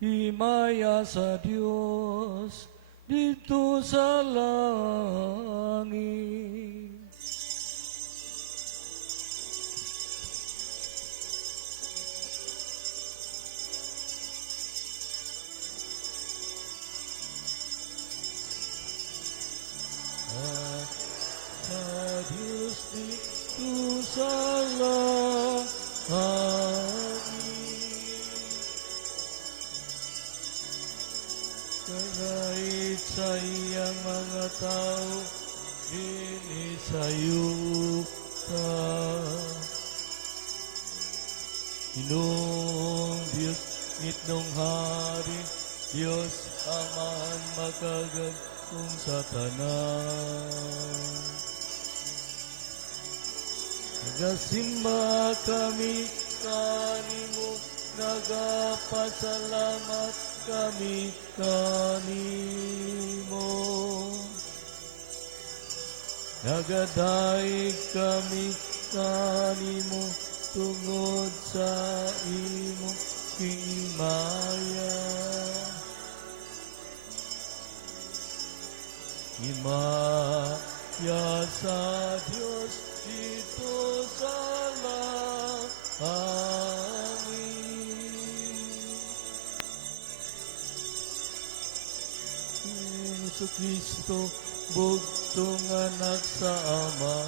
himaya sa Diyos dito sa langit. Sa Diyos dito sa langit. Kahit sa iyang mga tao, inisayuta. Inong Diyos, nitnong hari, Diyos Amahan makagagong sa tanan. Nagasimba kami kanimo, nagapasalamat kami kanimo. Nagadaig kami kanimo tungod sa imo himaya. Himaya sa Diyos dito sa langit. Jesucristo, bugtong anak sa Ama.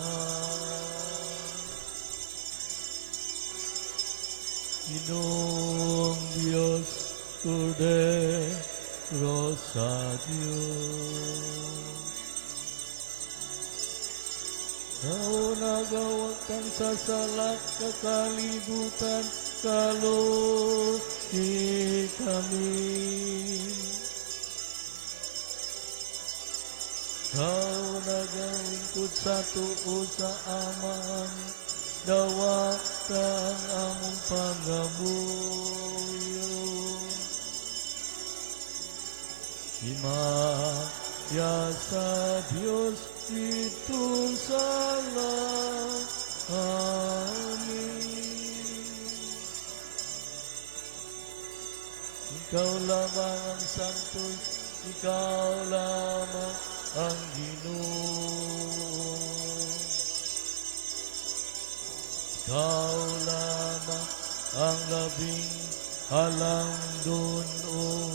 Ginoong Diyos, Kordero sa Diyos. Naunagawag kang sasalak kakalibutan, kaluhi kami. Kau nagawingkod sa tuo sa Amahan, dawat kang among pangamuyo. Himaya sa Diyos dito sa langit. Ikaw lamang ang santos, ikaw lamang ang Ginoo. Ikaw lamang ang labing halangdon o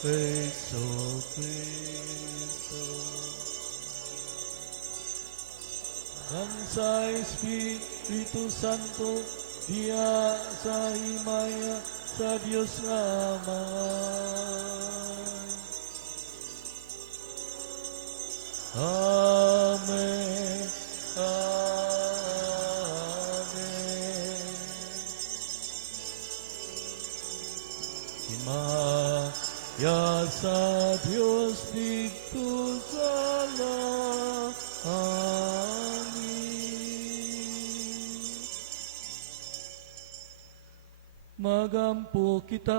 Jesucristo. Nang sa Espiritu Santo, diya sa himaya sa Diyos nga Ama. Amen. Amen. Himaya sa Diyos dito sa langit. Magampo kita.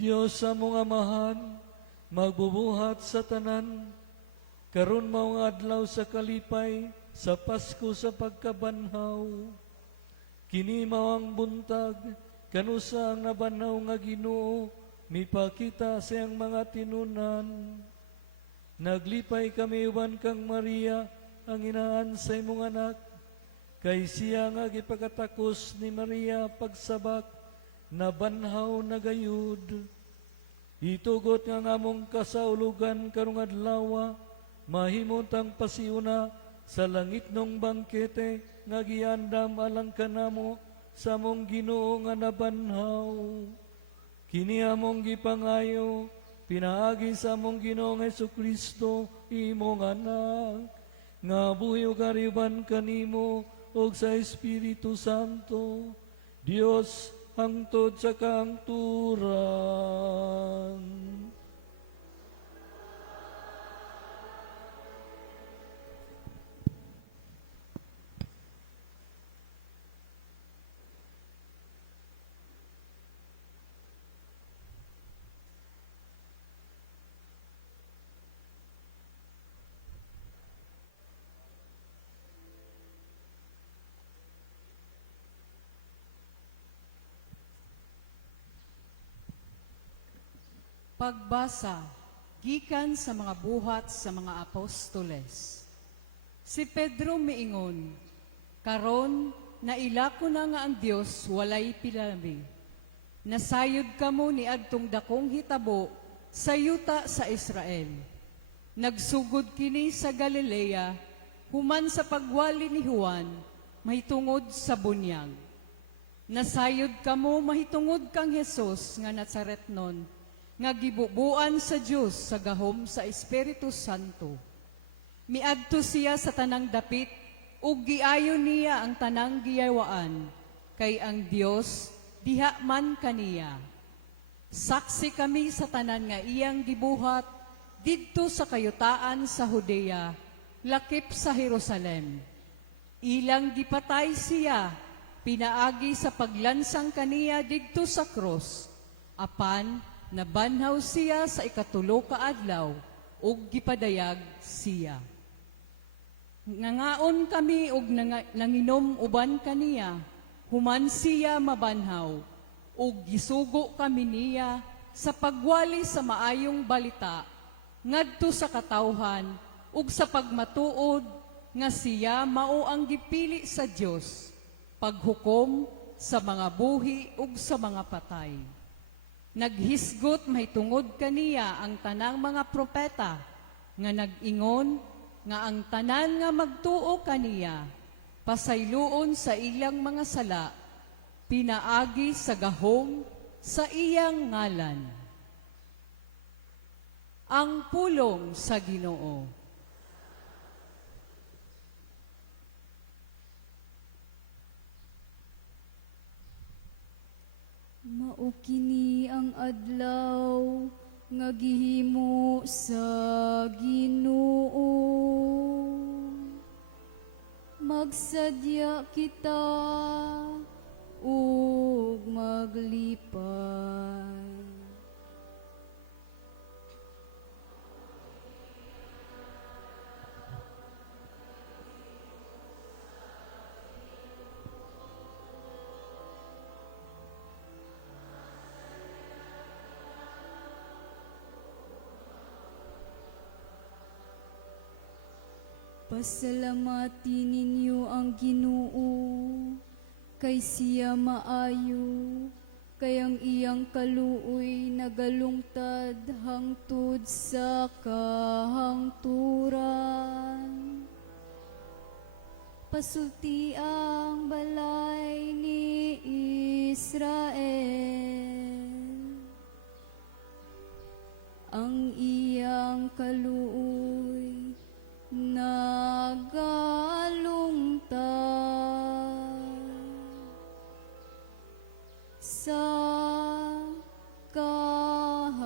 Diyos sa mong amahan, magbubuhat sa tanan, karon mao nga adlaw sa kalipay, sa Pasko sa pagkabanhaw. Kini mao ang buntag, kanusa ang nabanhaw nga Ginoo, mipakita sa iyang mga tinunan. Naglipay kami uban kang Maria, ang inaan sa imong anak, kay siya nga gipagatakos ni Maria pagsabak, nabanhaw na gayud. Itugot nga ngamong kasaulugan karong adlaw, mahimot ang pasiuna sa langitnong bangkete nga giandam alang kanamo sa mong Ginoo nga nabanhaw. Kini among gipangayo, pinaagi sa mong Ginoong Jesucristo, imong anak, nga buhi ug kariban kanimo ug sa Espiritu Santo, Dios hangtod sa kangturan. Pagbasa, gikan sa mga buhat sa mga apostoles. Si Pedro miingon, karon nailako na nga ang Dios walay pilami. Nasayod kamo ni adtong dakong hitabo sa yuta sa Israel. Nagsugod kini sa Galilea, human sa pagwali ni Juan, mahitungod sa bunyag. Nasayod kamo mahitungod kang Jesus nga Nazaretnon, nga gibubuan sa Dios sa gahom sa Espiritu Santo. Miadto siya sa tanang dapit, ug giayon niya ang tanang giyawaan, kay ang Dios diha man kaniya. Saksi kami sa tanan nga iyang gibuhat, didto sa kayutaan sa Judea, lakip sa Jerusalem. Ilang gipatay siya, pinaagi sa paglansang kaniya didto sa krus, apan nabanhaw siya sa ikatulo ka adlaw, ug gipadayag siya. Nangaon kami ug nanginom uban kaniya, human siya mabanhaw, ug gisugo kami niya sa pagwali sa maayong balita, ngadto sa katawhan, ug sa pagmatuod, nga siya mao ang gipili sa Dios, paghukom sa mga buhi ug sa mga patay. Naghisgot mahitungod kaniya ang tanang mga propeta, nga nag-ingon, nga ang tanan nga magtuo kaniya, pasayloon sa ilang mga sala, pinaagi sa gahom sa iyang ngalan. Ang pulong sa Ginoo. Mao kini ang adlaw nga gihimo sa Ginoo. Magsadya kita ug maglipay. Pasalamati ninyo ang Ginoo, kay siya maayo, kay ang iyang kaluoy nagalungtad hangtod sa kahangturan. Pasulti ang balay ni Israel, ang iyang kaluoy nagalungtad sa kahangturan.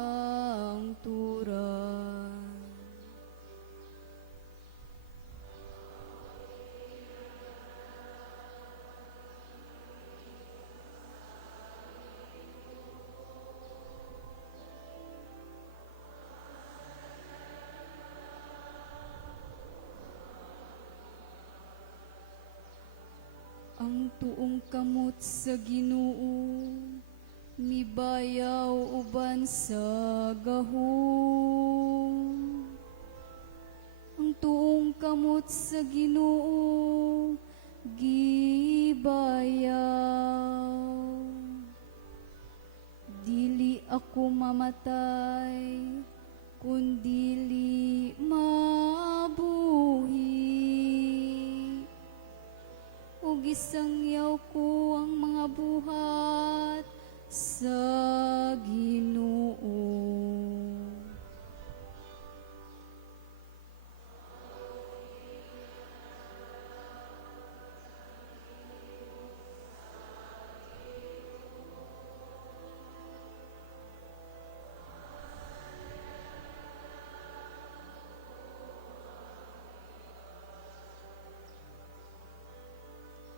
Ang tuong kamot sa Ginoo, mibayaw uban sa gahom. Ang tuong kamot sa Ginoo, gibayaw. Dili ako mamatay, kundili mabuhi. Ug isangyaw ko ang mga buhat sa Ginoo.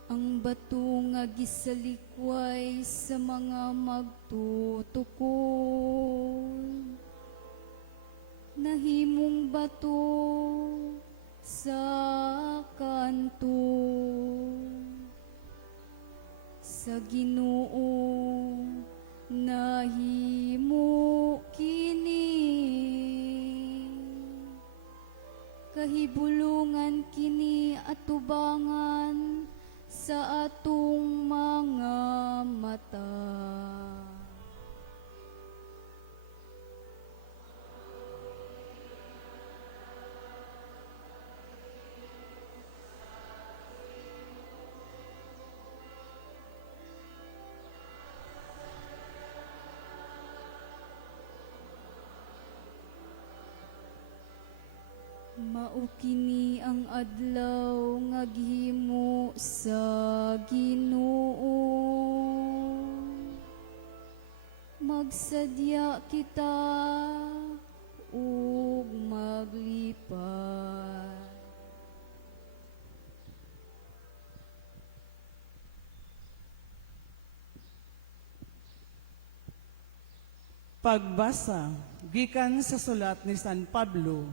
Ang bato nga gisalikway sa mga magtutukod, nahimong bato sa kanto. Sa Ginoo nahimo kini kahibulungan kini atubangan sa atong mga mata. Maukini ang adlaw nga gihimo sa Ginoo. Magsadya kita ug maglipat. Pagbasa gikan sa sulat ni San Pablo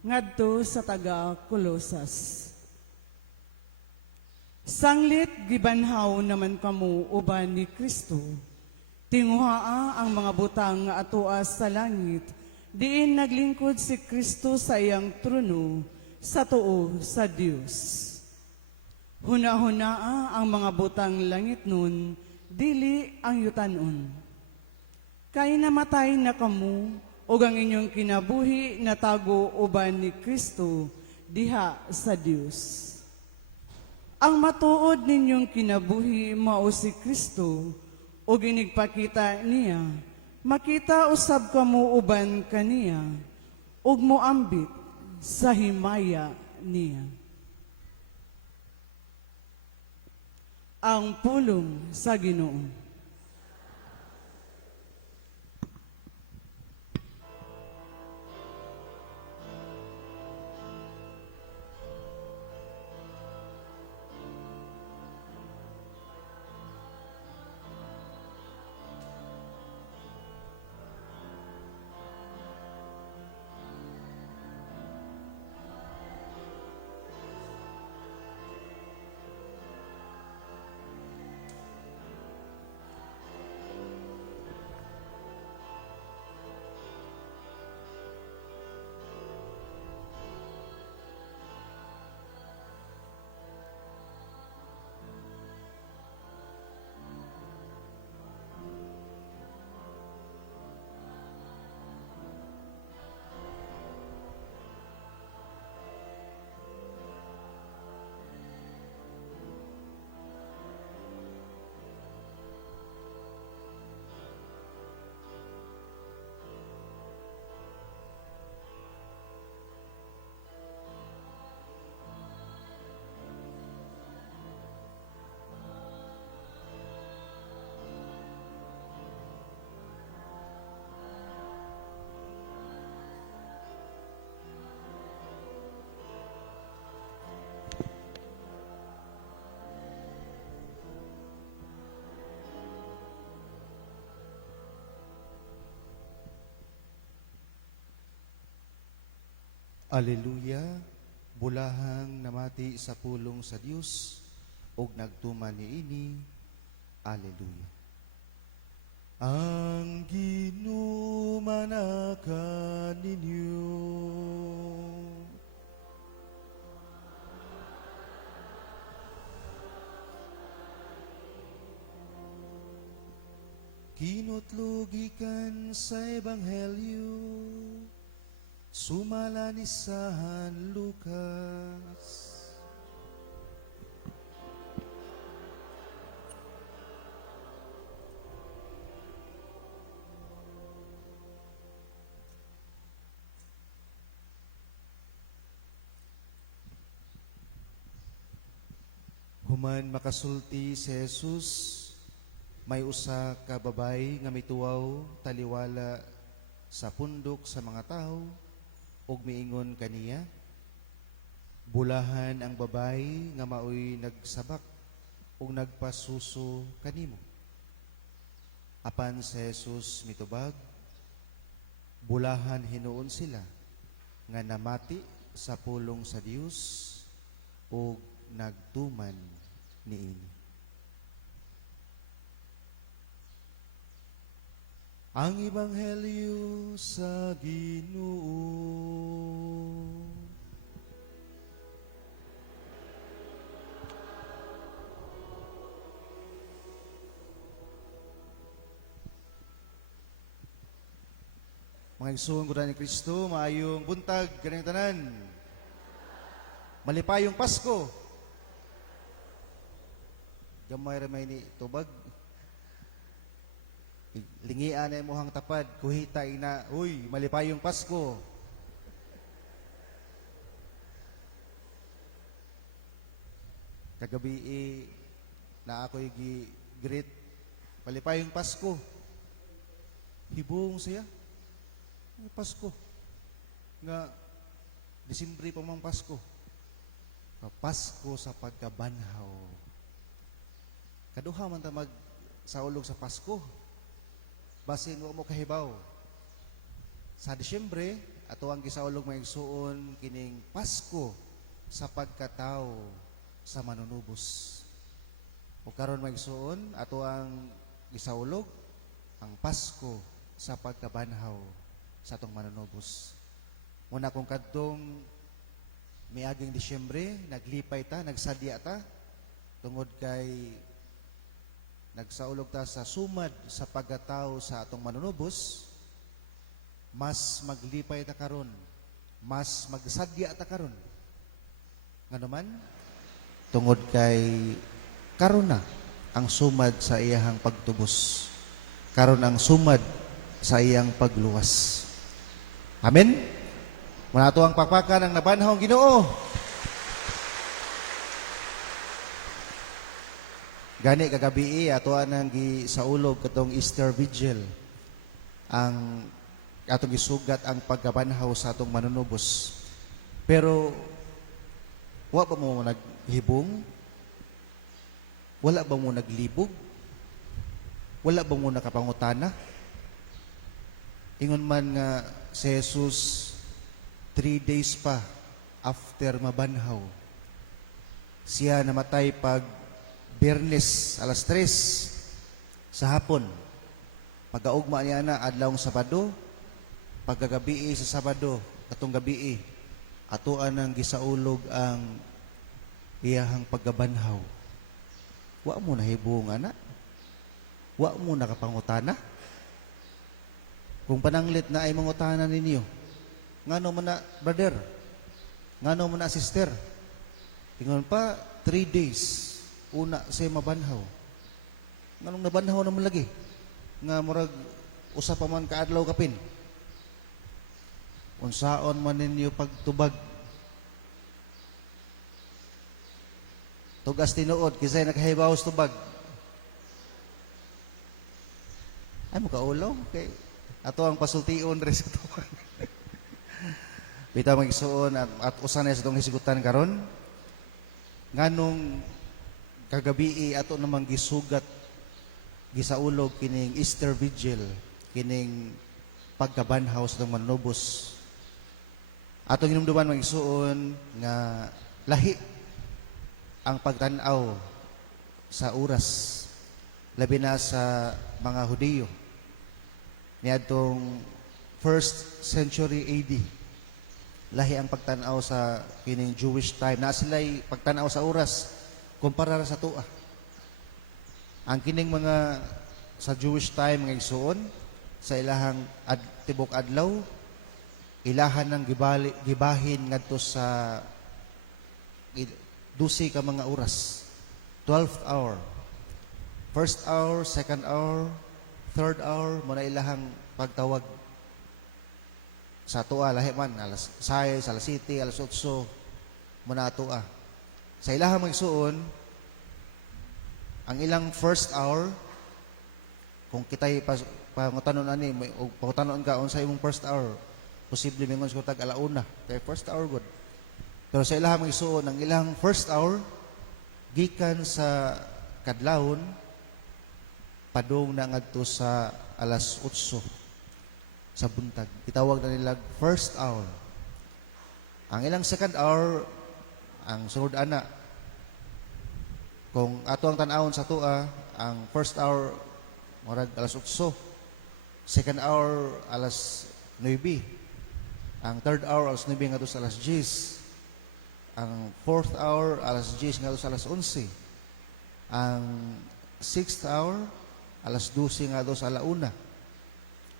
ngadto sa taga Colosas. Sanglit gibanhaw naman kamo uban ni Kristo. Tinguhaa ang mga butang nga atoa sa langit, diin naglingkod si Kristo sa iyang trono sa tuo sa Dios. Hunahunaa ang mga butang langit nun, dili ang yutanon. Kay namatay na kamo, ug ang inyong kinabuhi natago uban ni Kristo diha sa Dios. Ang matuod ninyong kinabuhi mao si Kristo, ug inigpakita niya, makita usab kamo uban kaniya, ug moambit sa himaya niya. Ang pulong sa Ginoo. Aleluya, bulahang namati sa pulong sa Dios ug nagtuman niini. Aleluya. Ang ginumanakan ninyo. Kinutlugikan sa Ebanghelyo sumala ni San Lucas. Human makasulti si Jesus, may usa ka babay nga mituwaw taliwala sa pundok sa mga tao, ug miingon kaniya, bulahan ang babay nga maoy nagsabak ug nagpasuso kanimo. Apan si Jesus mitubag, bulahan hinuon sila nga namati sa pulong sa Dios ug nagtuman niini. Ang Ebanghelyo sa Ginoo. Mga igsoon ko ni Kristo, maayong buntag, kaning tanan. Malipayong Pasko. Gamay-ramay ni tubag. Lingian na mo hang tapad, kuhita ina, uy, malipayong Pasko. Kagabi na ako'y greet, malipayong Pasko. Hibong siya. Pasko. Nga, Disimbre pa mang Pasko. Pasko sa pagkabanhaw. Kaduha man ta mag saulog sa Pasko. Basin mo kahibaw. Sa Disyembre, ato ang gisaulog may igsuon kining Pasko sa pagkatao sa manunubos. O karon may igsuon, ato ang gisaulog ang Pasko sa pagkabanhaw sa atong manunubos. Muna kung kadtong miaging Disyembre, naglipay ta, nagsadya ta, tungod kay nagsaulog ta sa sumad sa pagkatao sa atong manunubos, mas maglipay ta karon, mas magsadya ta karon. Nga naman, tungod kay karon na ang sumad sa iyahang pagtubos. Karon ang sumad sa iyang pagluwas. Amen? Muna ito ang pakpakan ng nabanhawang Ginoo. Gani kagabi ato anang gisaulog katong Easter Vigil ang atong gisugat ang pagkabanhaw sa atong manunubos. Pero wa ba mo naghibong? Wala ba mo naglibog? Wala ba mo nakapangutana? Ingon man nga si Jesus 3 days pa after mabanhaw. Siya namatay pag Biyernes, alas 3 sa hapon. Pag-augma niya na adlawng Sabado, pagkagabi sa Sabado, katong gabi, atoan ang gisaulog ang iyahang pagkabanhaw. Wa mo nahibong ana? Wa mo nakapangutana? Kung pananglit na ay mangutana ninyo, ngano man na brother, ngano man na sister, tingon pa 3 days, una siya mabanhaw. Nganong nabanhaw naman lagi? Nga murag usa pa man kaadlaw kapin. Unsaon man ninyo pagtubag. Tugas tinuod, kisay nakahibaw sa tubag. Ay mo kaulaw, kay ato ang pasultion res ito. Bitaw magsuon at usan na sa itong hisigutan karon. Nganong kagabi ato namang gisugat, gisaulog kining Easter Vigil, kining pagkabanhaw sa itong manunubos. Atong hinumduman magsuon nga lahi ang pagtanaw sa oras, labi na sa mga Hudiyo. Niadtong 1st century AD, lahi ang pagtanaw sa kining Jewish time. Na sila'y pagtanaw sa oras, kumpara sa tua. Ang kining mga sa Jewish time nga igsuon, sa ilahang tibok adlaw, ilahan ng gibahin ngadto sa 12 ka mga oras. 12th hour. First hour, second hour, third hour, muna ilahang pagtawag sa tua, lahi man, alas 6, alas 7, alas 8, muna tua. Sa ilahang magsuon, ang ilang first hour, kung kita'y pangutanon ani, o pangutanon ka, sa imong first hour, posible mingon sa tag alauna, kay first hour good. Pero sa ilahang magsuon, ang ilang first hour, gikan sa kadlawon, padung na ngadto sa alas 8 sa buntag. Itawag na nila first hour. Ang ilang second hour, ang sunod ana, kung ato ang tanawon sa tua, ang first hour, murag alas 8. Second hour, alas 9. Ang third hour, alas 9 ngadto sa alas 10. Ang fourth hour, alas 10 ngadto sa alas 11. Ang sixth hour, alas 12 nga do sa alauna.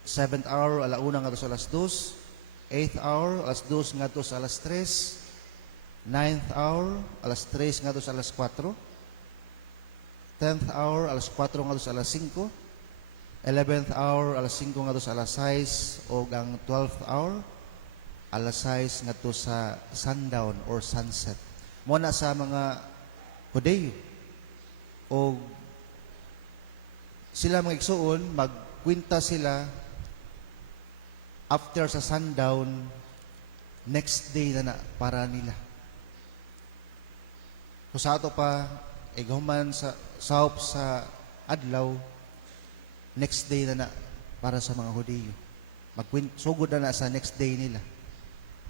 7th hour, alauna nga to sa alas 2. 8th hour, alas 2 nga to sa alas 3. 9th hour, alas 3 nga to sa alas 4. 10th hour, alas 4 nga to sa alas 5. 11th hour, alas 5 nga to sa alas 6. O ang 12th hour, alas 6 nga to sa sundown or sunset. Muna sa mga Hudeyo. O sila mga igsuon, magkwinta sila after sa sundown, next day na para nila. So sa ato pa, igahuman sa sahop sa adlaw, next day na para sa mga Hudiyo. Sugod na sa next day nila.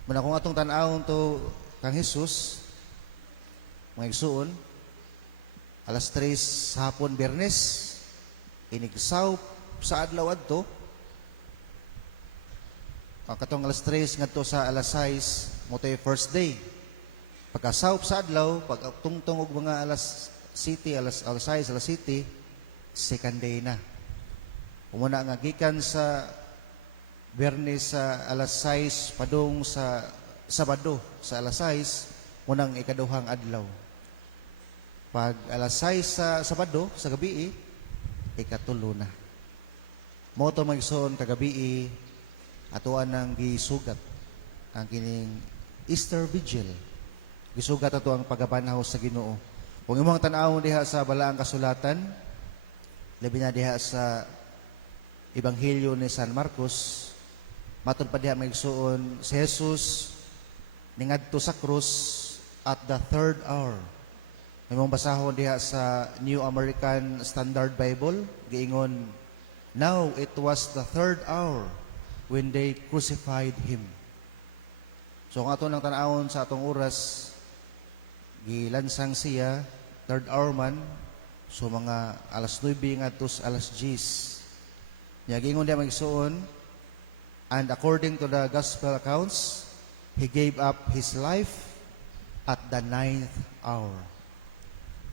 Muna kung atong tanawon to kang Jesus, mga igsuon, alas 3 sa hapon Biyernes, inigsaw sa adlaw adto, ang katong alas 3 ngadto sa alas 6 mo tay first day. Pagkasawp sa adlaw, pag tungtong og mga alas 7, alas 6, alas 7, second day na. Umuna nga gikan sa Biyernes sa alas 6 padung sa Sabado sa alas 6, munang ikaduhang adlaw. Pag alas 6 sa Sabado sa gabi, ikatulo na. Mo to magsuon kagabi, atuan ng gisugat ang kining Easter Vigil. Gisugat ato ang pagabanhaw sa Ginoo. Kung imong tan-awon diha sa balaang kasulatan, labi na diha sa Ebanghelyo ni San Marcos, matod pa diha magsuon si Jesus ningadto sa krus at the third hour. Imong basahon diha sa New American Standard Bible, giingon, "Now it was the third hour when they crucified him." So kung ato nang tanawon sa atong oras, gilansang siya, third hour man, so mga alas 9 ngadto sa alas 10. Nya giingon diha magsuon, "And according to the gospel accounts, he gave up his life at the 9th hour."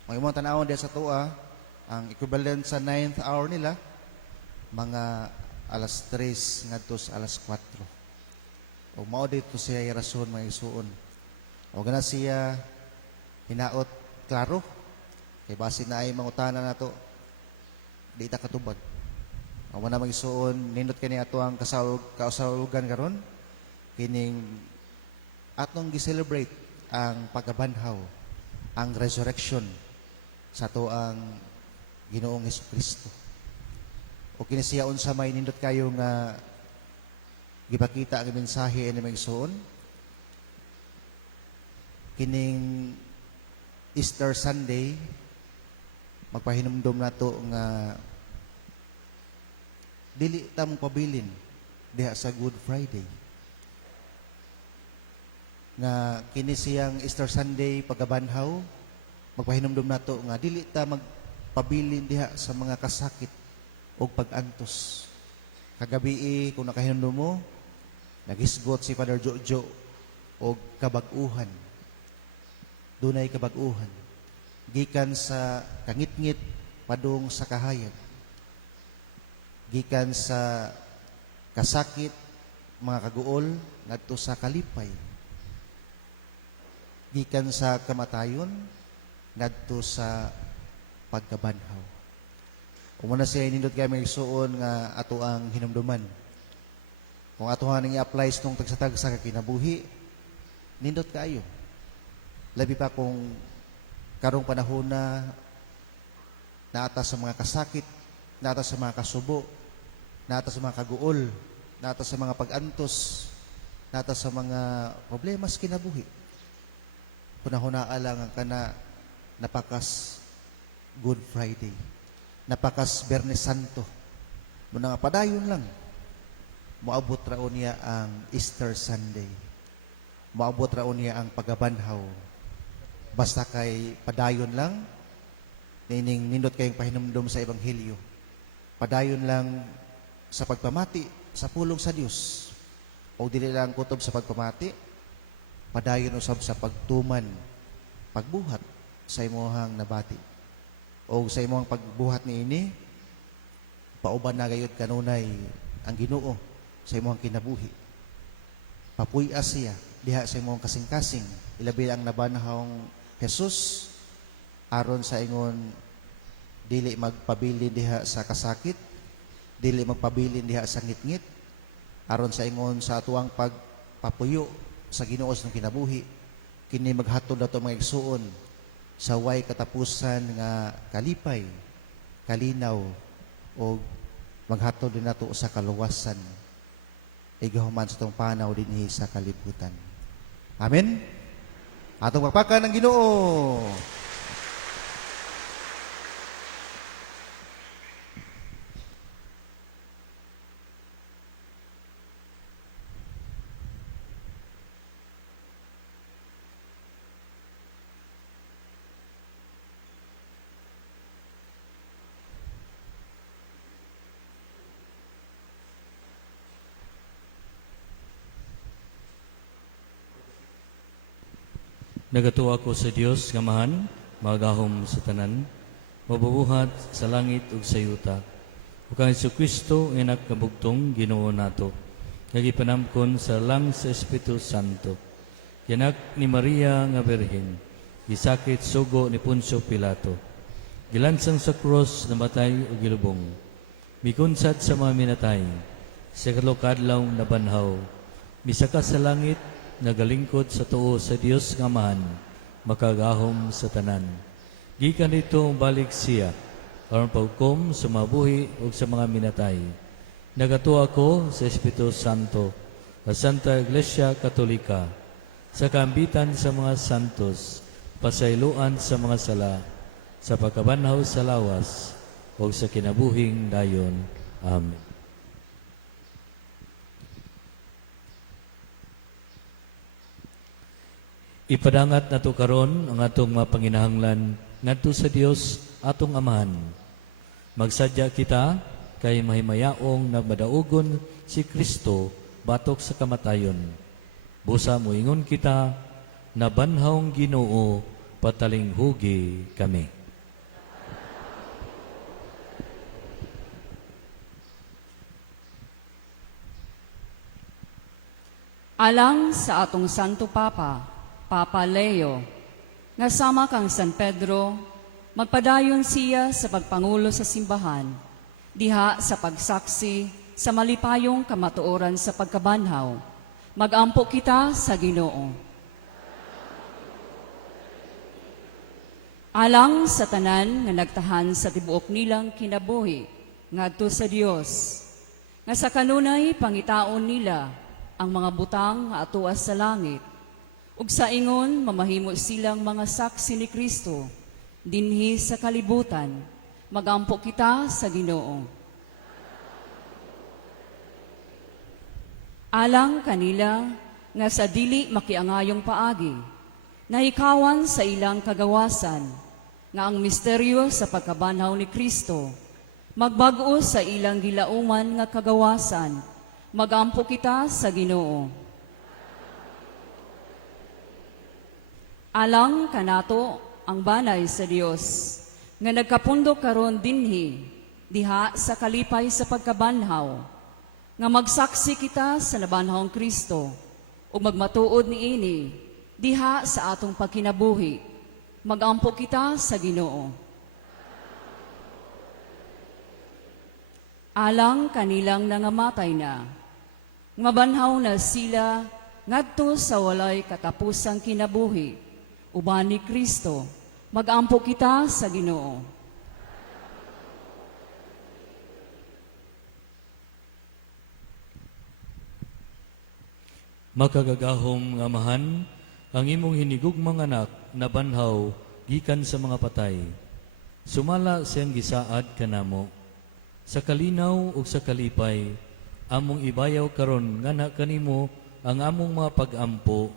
Mga imong tanawon diha sa tuwa, ang equivalent sa 9th hour nila, mga alas 3 ngadto sa alas 4. O mao dito siya rason mga isuon. O gana siya hinaot klaro. Kay base na ay mangutana nato, di ta katubag. O man mga isuon, nindot kani ato ang kasaulugan karon, kining atong gi-celebrate ang pagabanhaw, ang resurrection sa ato ang Ginoong Hesukristo. O kinisiya unsa may nindot kayo nga gipakita ang mensahe ani magsuon, kining Easter Sunday magpahinumdom nato nga dili ta mo pabilin diha sa Good Friday, nga kini siyang Easter Sunday pagabanhaw, magpahinumdom nato nga dili ta magpabilin diha sa mga kasakit o pag-antos. Kagabi, kung nakahinumdom mo, nagisgot si Father Jojo o kabag-uhan. Dunay kabag-uhan. Gikan sa kangit-ngit padung sa kahayag. Gikan sa kasakit, mga kaguol, ngadto sa kalipay. Gikan sa kamatayon, ngadto sa pagkabanhaw. Kung muna siya nindot kayo may suon nga ato ang hinumduman. Kung ato nga nang i-apply itong tagsatag sa kakinabuhi, nindot kayo. Labi pa kung karong panahon na naata sa mga kasakit, naata sa mga kasubo, naata sa mga kaguol, naata sa mga pag-antos, naata sa mga problema sa kinabuhi. Panahon na alang ang kana napakas Good Friday, napakas Biyernes Santo. Muna nga padayon lang, moabot raon niya ang Easter Sunday. Moabot raon niya ang pagabanhaw. Basta kay padayon lang, nining nindot kayong pahinumdom sa Ebanghelyo. Padayon lang sa pagpamati, sa pulong sa Dios. O dili lang kutob sa pagpamati, padayon usab sa pagtuman, pagbuhat sa imuhang nabati. O sa imuhang pagbuhat niini, pauban na gayud kanunay ang Ginoo sa imong kinabuhi. Papuy-a siya diha sa imong kasing-kasing, ilabi ang nabanhawng Jesus aron sa ingon dili magpabilin diha sa kasakit, dili magpabilin diha sa ngit-ngit, aron sa ingon sa atuang pagpapuyo sa Ginoo sa kinabuhi, kini maghatod nato mga igsuon sa way katapusan nga kalipay, kalinaw, o maghatod din nato sa kaluwasan igahuman sa itong panaw dinhi sa kalibutan. Amen? Atong pagpakan ng Ginoo. Nagatuwa ko sa Dios nga mahan, magahom sa tanan, mabubuhat sa langit ug sa yuta. Ug kang Jesucristo nga nakabugtong Ginoo nato, nagipanamkon sa lang sa Espiritu Santo. Yanak ni Maria nga Birhen, gisakit sugo ni Poncio Pilato. Gilansang sa krus, namatay ug gilubong. Mikunsad sa mga minatay, sa kalokadlaw na banhaw, misaka sa langit, nagalingkod sa tuo sa Dios nga Amahan, makagahom sa tanan. Gikan dito ang balik siya, aron pagkom sa mabuhi ug sa mga minatay. Nagatuwa ko sa Espiritu Santo, sa Santa Iglesia Katolika, sa kaambitan sa mga santos, pasayloan sa mga sala, sa pagkabanhaw sa lawas, ug sa kinabuhing dayon. Amen. Ipadangat nato karon ang atong mga panginahanglan ngadto sa Dios atong Amahan. Magsadya kita kay mahimayaong nagmadaugon si Kristo batok sa kamatayon. Busa moingon kita na banhawng Ginoo pataling hugi kami. Alang sa atong Santo Papa, Papa Leo, nga sama kang San Pedro, magpadayon siya sa pagpangulo sa simbahan, diha sa pagsaksi sa malipayong kamatuoran sa pagkabanhaw. Mag-ampo kita sa Ginoo. Alang sa tanan nga nagtahan sa tibuok nilang kinabuhi, ngadto sa Dios, nga sa kanunay pangitaon nila ang mga butang nga atuas sa langit, ug sa ingon mamahimo silang mga saksi ni Kristo dinhi sa kalibutan. Magampo kita sa Ginoo. Alang kanila nga sa dili makiangayong paagi, nahikawan sa ilang kagawasan, nga ang misteryo sa pagkabanhaw ni Kristo, magbag-o sa ilang gilauman nga kagawasan. Magampo kita sa Ginoo. Alang kanato ang banay sa Dios, nga nagkapundok karon dinhi, diha sa kalipay sa pagkabanhaw, nga magsaksi kita sa nabanhawng Kristo, ug magmatuod niini, diha sa atong pagkinabuhi. Magampo kita sa Ginoo. Alang kanilang nangamatay na, mabanhaw na sila ngadto sa walay katapusang kinabuhi, uban ni Kristo, mag-ampo kita sa Ginoo. Makagagahom nga mahan, ang imong hinigugmang anak na banhaw gikan sa mga patay. Sumala siyang gisaad kanamo. Sa kalinaw ug sa kalipay, among ibayaw karon ngana kanimo ang among mga pag-ampo,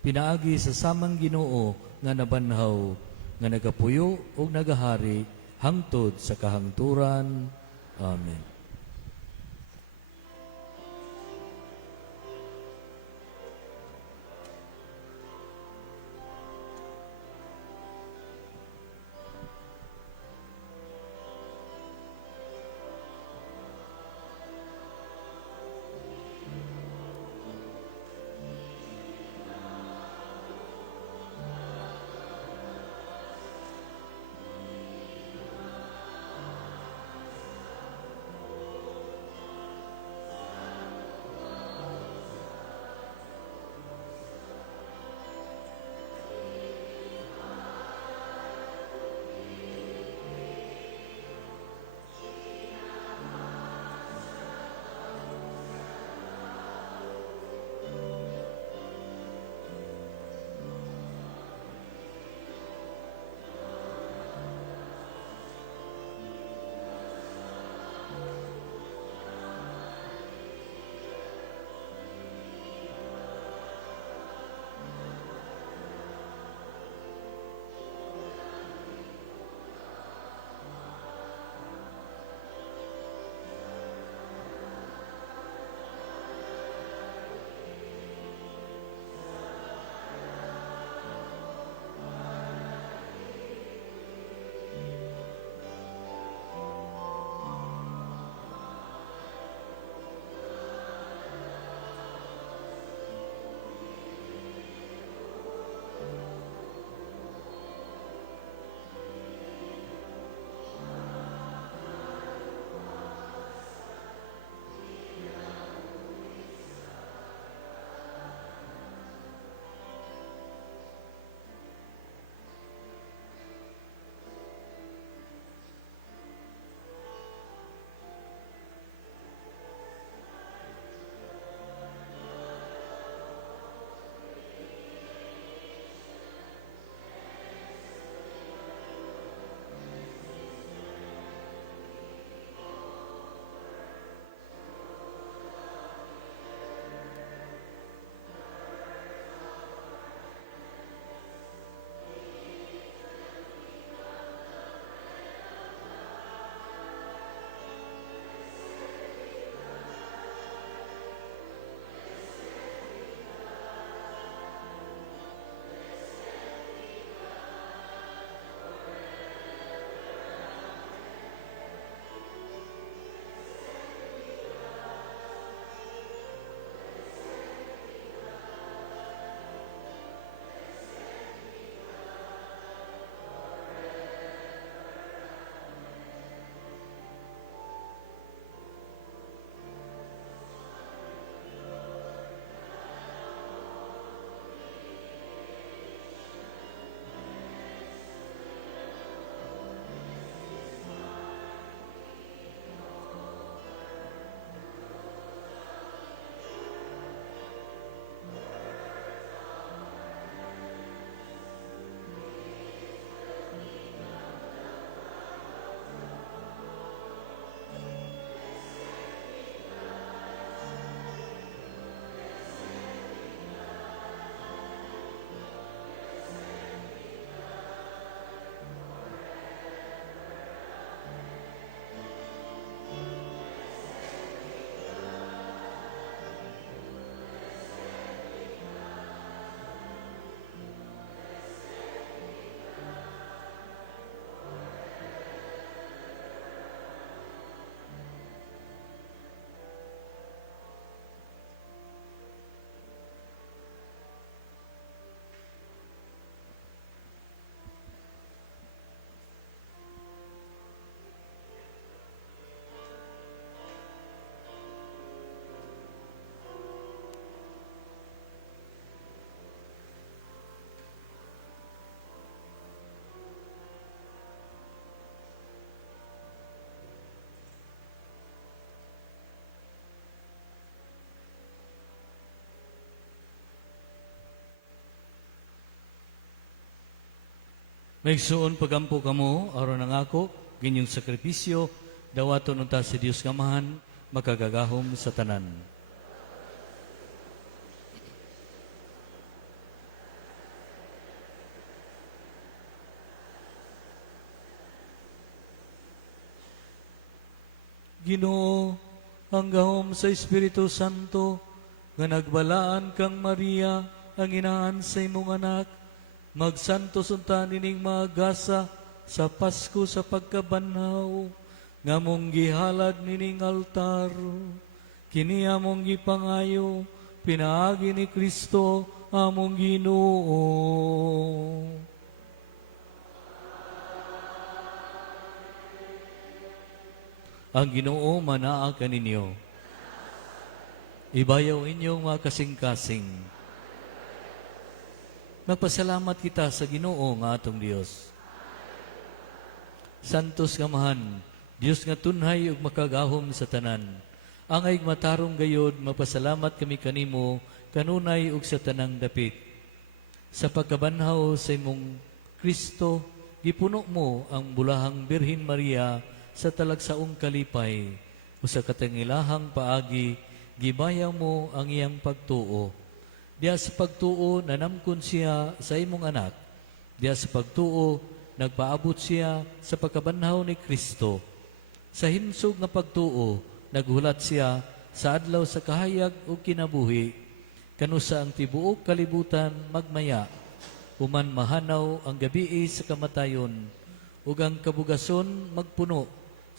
pinaagi sa samang Ginoo nga nabanhaw, nga nagapuyo ug nagahari hangtod sa kahangturan. Amen. Maigsuon pagampo kamo, aron ang ako, ginyong sakripisyo, dawaton unta si Dios ngamahan, makagagahom sa tanan. Ginoo, ang gahom sa Espiritu Santo, nga nagbalaan kang Maria, ang inaan sa imong anak, magsantos unta nining magasa sa Pasko sa pagkabanhaw, nga mong gihalad nining altar, kini among gipangayo, pinaagi ni Kristo among Ginoo. Ang Ginoo manaa kaninyo. Ibayaw inyong mga kasing-kasing. Magpasalamat kita sa Ginoo nga atong Dios. Santos ngamahan, Dios nga tunhay ug makagahom sa tanan. Angay matarong gayod, mapasalamat kami kanimo kanunay ug sa tanang dapit. Sa pagkabanhaw sa imong Kristo, gipuno mo ang bulahang Birhen Maria sa talagsaong kalipay, o sa katangilahang paagi, gibayaw mo ang iyang pagtuo. Diya sa pagtuo, nanamkon siya sa imong anak. Diya sa pagtuo, nagpaabot siya sa pagkabanhaw ni Kristo. Sa hinsog nga pagtuo, naghulat siya sa adlaw sa kahayag o kinabuhi, kanusa ang tibuok kalibutan magmaya, human mahanaw ang gabii sa kamatayon, ug ang kabugason magpuno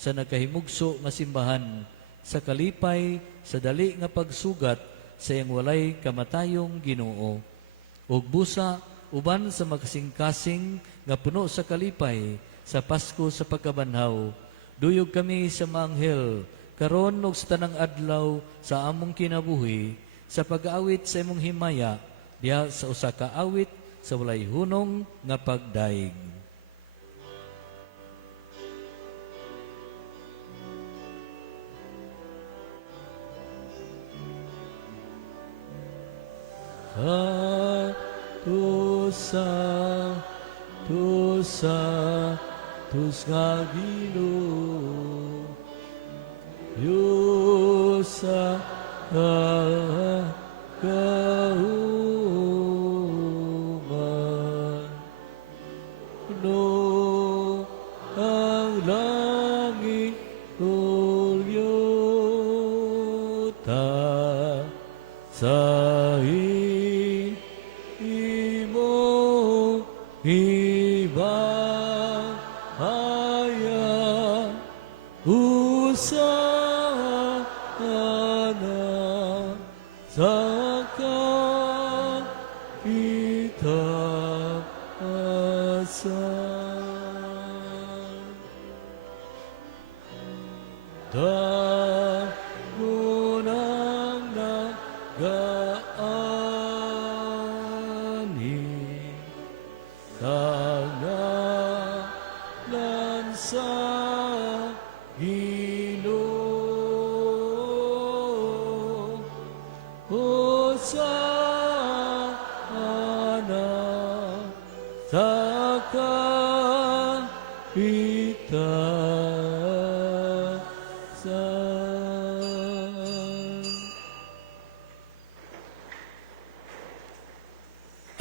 sa nagkahimugso nga simbahan, sa kalipay, sa dali nga pagsugat sa iyang walay kamatayong Ginoo. Ug busa, uban sa makasing-kasing nga puno sa kalipay, sa Pasko sa pagkabanhaw, duyog kami sa maanghel, karon ug sa tanang adlaw sa among kinabuhi, sa pag-awit sa imong himaya, diha sa usa ka awit sa walay hunong nga pagdaig. Tus nga Ginoo, yusa kauman, no ang langit ulyota sa imo ibang haya usana sa kapitasan. Dagunang nagaani tangalan sa Ginoo, hosana sa kapitasan.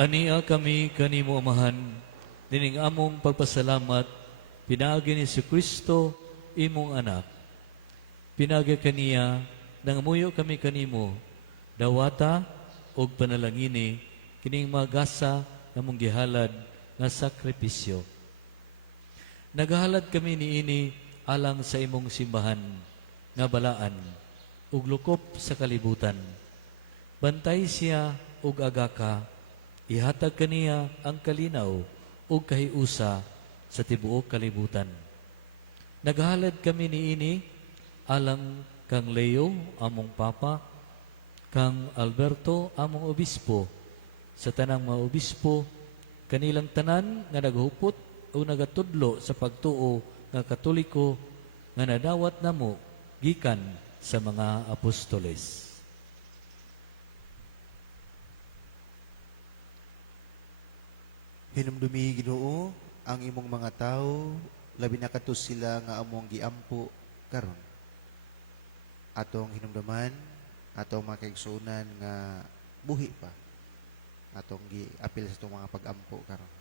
Ania kami kanimo amahan, dining among pagpasalamat, pinaagi ni si Kristo, imong anak. Pinaagi kaniya, nangamuyo kami kanimo, dawata og panalangini, kining magasa na mong gihalad nga sakripisyo. Naghalad kami niini alang sa imong simbahan, nga balaan, ug lukop sa kalibutan. Bantay siya ug agaka, ihatag kaniya ang kalinaw ug kahiusa sa tibuok kalibutan. Naghalad kami niini alang kang Leo among papa, kang Alberto among obispo, sa tanang mga obispo, kanilang tanan nga naghupot o nagatudlo sa pagtuo nga Katoliko nga nadawat namo gikan sa mga apostoles. Hinumdumi Ginoo ang imong mga tao, labi na kadto sila nga among giampo karon. Atong hinumdaman, atong mga kaigsunan nga buhi pa. Atong giapil sa itong mga pag-ampo karon.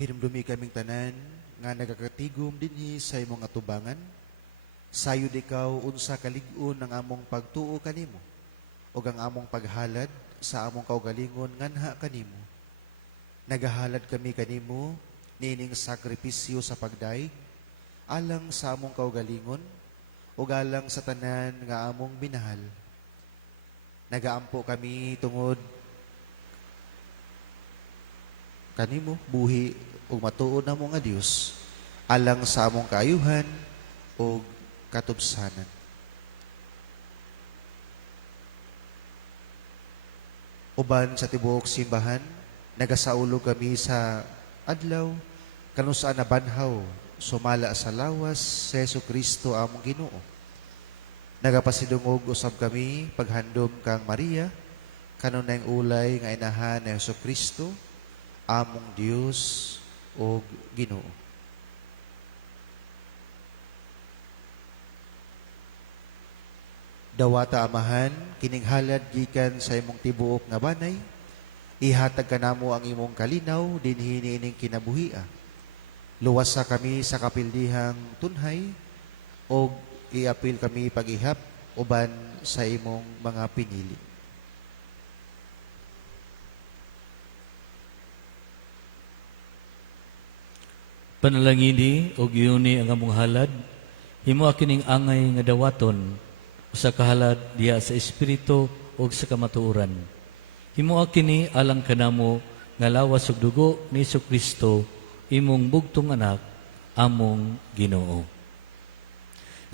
Hinumdumi kaming tanan nga nagakatigom dinhi sa imong atubangan. Sayod ikaw unsa kalig-on ang among pagtuo kanimo ug ang among paghalad sa among kaugalingon nganha kanimo. Nagahalad kami kanimo nining sakripisyo sa pagdaig alang sa among kaugalingon ug alang sa tanan nga among minahal. Nagaampo kami tungod kanimo buhi ug matuod namo nga Dios alang sa among kaayuhan ug katubsanan. Uban sa tibuok simbahan, nagasaulog kami sa adlaw kanus saan nabanhaw sumala sa lawas sa Jesucristo among Ginoo. Nagapasidungog usab kami paghandom kang Maria kanunay ulay nga inahan ni Jesucristo among Dios o Ginoo. Dawata amahan, kining halad gikan sa imong tibuok nga banay, ihatag kanamo ang imong kalinaw dinhi niining kinabuhia. Luwasa kami sa kapildihang tunhay o iapil kami pag-ihap uban sa imong mga pinili. Panalangini o giyuni ang among halad, himo kining angay nga dawaton, usa ka halad diha sa espiritu o sa kamatuoran. Himo kini alang kanamo nga lawas ug dugo ni Jesucristo, imong bugtong anak, among Ginoo.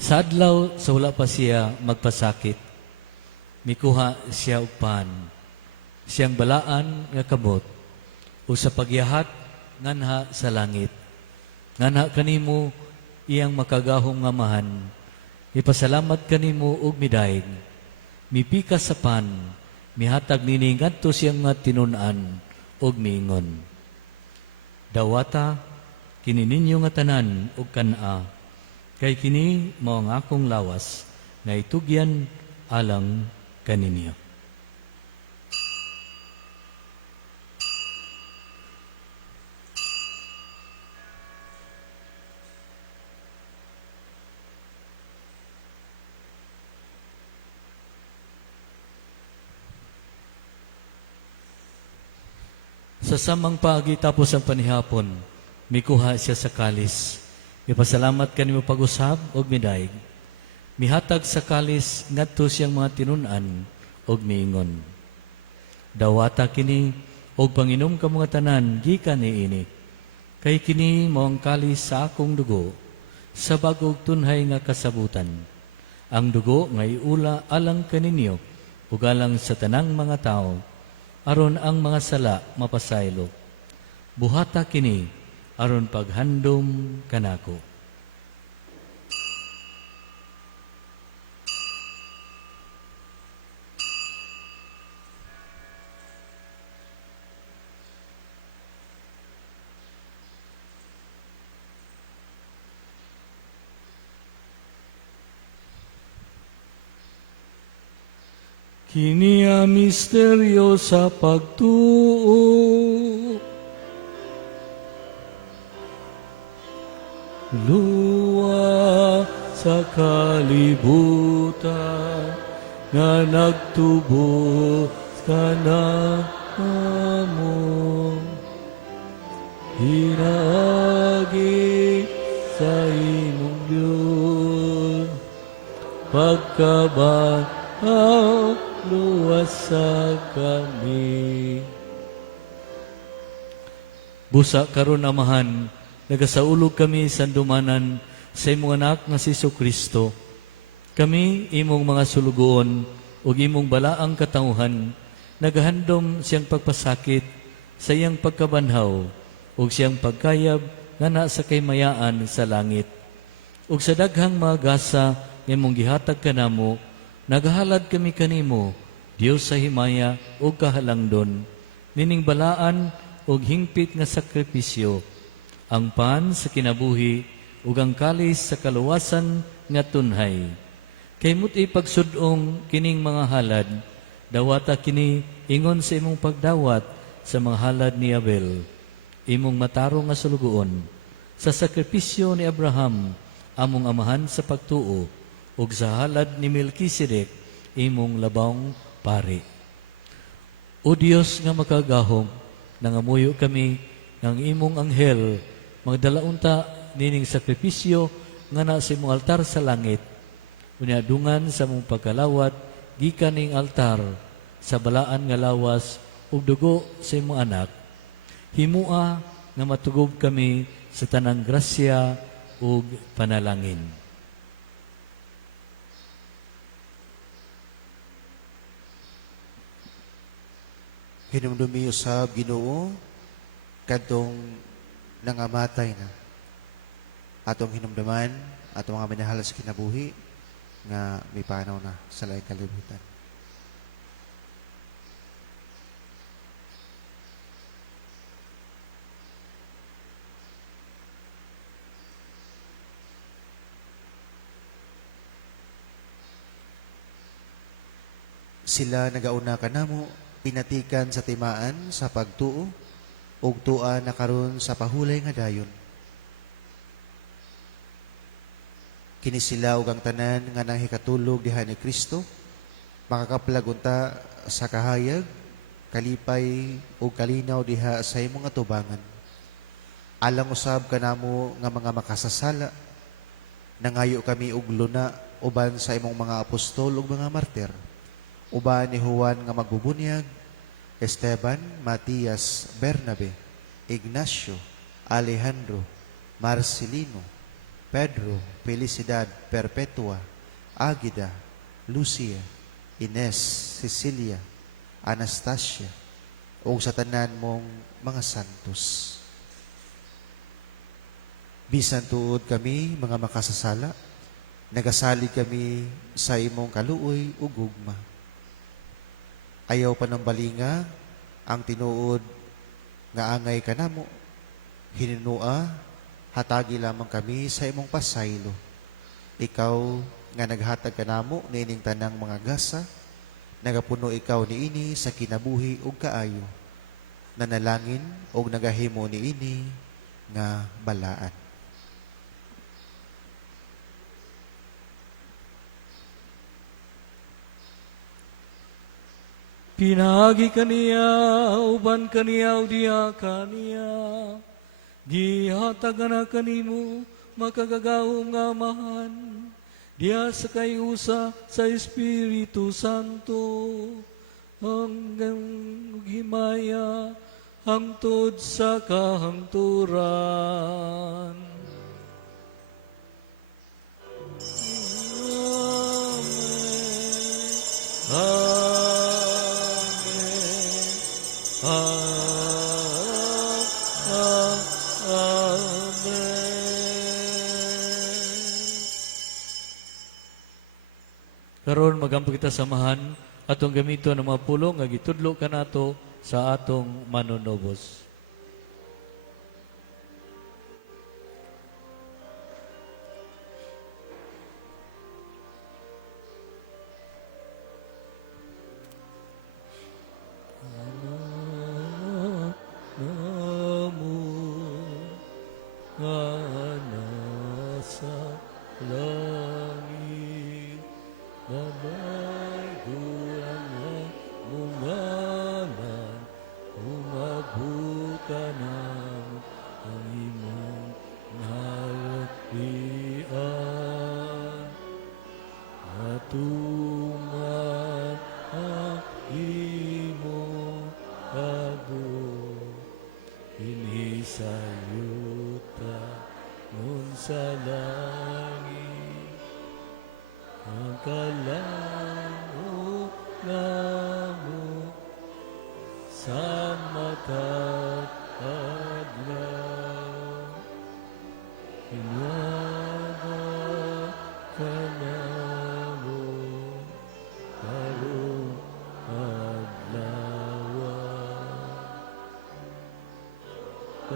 Sa adlaw sa wala pa siya magpasakit, mikuha siya og pan, siyang balaan nga kamot, o sa pagyahat nganha sa langit. Ngana kanimo iyang makagahong nga mahan, ipasalamat kanimo og midaig, mipika sa pan, mihatag nini ngadto siyang nga tinun-an og miingon. Dawata kini ninyo nga tanan og kana, kay kini mao ang akong lawas nga itugyan alang kaninyo. Sa samang paagi tapos ang panihapon, mikuha siya sa kalis. Ipasalamat kanimo pag-usab og midaig. Mihatag sa kalis ngadto siyang mga tinun-an og miingon. Dawata kini og panginom ka mga tanan gikan niini. Kay kini mao ang kalis sa akong dugo sa bag-ong tunhay nga kasabutan. Ang dugo nga iula alang kaninyo ug alang sa tanang mga tao, aron ang mga sala mapasaylo. Buhata kini aron paghandom kanako. Kini ang misteryo sa pagtuo, luwa sa kalibutan, nga nagtubo ka na mo. Hinaagi sa imong Diyos, pagkabahaw luwas sa kami. Busa karon amahan, nagasaulog kami sa dumanan sa imong anak nga si Jesucristo. Kami imong mga sulugoon ug imong balaang katawhan, nagahandom siyang pagpasakit sa iyang pagkabanhaw ug siyang pagkayab nga na sa kaymayaan sa langit. Ug sa daghang mga gasa nga imong gihatag kanamo, nagahalad kami kanimo, Dios sa himaya ug kahalangdon, nining balaan ug hingpit nga sakripisyo, ang pan sa kinabuhi ug ang kalis sa kaluwasan nga tunhay. Kay mo't ipagsudong kining mga halad, dawata kini ingon sa imong pagdawat sa mga halad ni Abel, imong matarong nga sulugoon, sa sakripisyo ni Abraham, among amahan sa pagtuo, ug sa halad ni Melkisedek, imong labawng pari. O Dios nga makagahom, nangamuyo kami ng imong anghel, magdalaunta nining sakripisyo nga na sa imong altar sa langit, unyadungan sa mong pagkalawat, gikan ning altar, sa balaan nga lawas, ug dugo sa imong anak, himua nga matugob kami sa tanang grasya ug panalangin. Hinumdumi usab Ginoo kadtong nangamatay na. Atong hinumdaman, atong mga minahal sa kinabuhi nga may panaw na sa laing kalibutan. Sila nagauna kanamo, pinatikan sa timaan sa pagtuo, ug tua na karon sa pahulay nga dayon. Kini sila ug ang tanan nga nahikatulog diha ni Kristo, makakaplagunta sa kahayag, kalipay ug kalinaw diha sa imong atubangan. Alang usab kanamo nga mga makasasala, nangayo kami og luna uban sa imong mga apostol ug mga martir, uban ni Juan nga magbubunyag, Esteban, Matias, Bernabe, Ignacio, Alejandro, Marcelino, Pedro, Felicidad, Perpetua, Agida, Lucia, Ines, Cecilia, Anastasia, ug sa tanan mong mga santos. Bisan tuod kami mga makasasala, nagasalig kami sa imong kaluoy ug gugma. Ayaw pa ng balinga ang tinuod nga angay kanamo, hinunua, hatagi lamang kami sa imong pasaylo. Ikaw nga naghatag kanamo niining tanang mga gasa, nagapuno ikaw niini sa kinabuhi ug kaayo, nanalangin ug nagahimo niini nga balaan. Pinagi kaniya, uban kaniya, udiya kaniya. Dihatag na kanimo, makagagawong nga amahan. Diya sa kayusa sa Espiritu Santo, hanggang himaya, hangtod sa kahangturan. Amen. Karon magampo kita samahan atong gamito ng mga pulong nga gitudlo kanato sa atong manunobos. Sayuta nun sa langit, ang kalamo namo sa matag adlaw,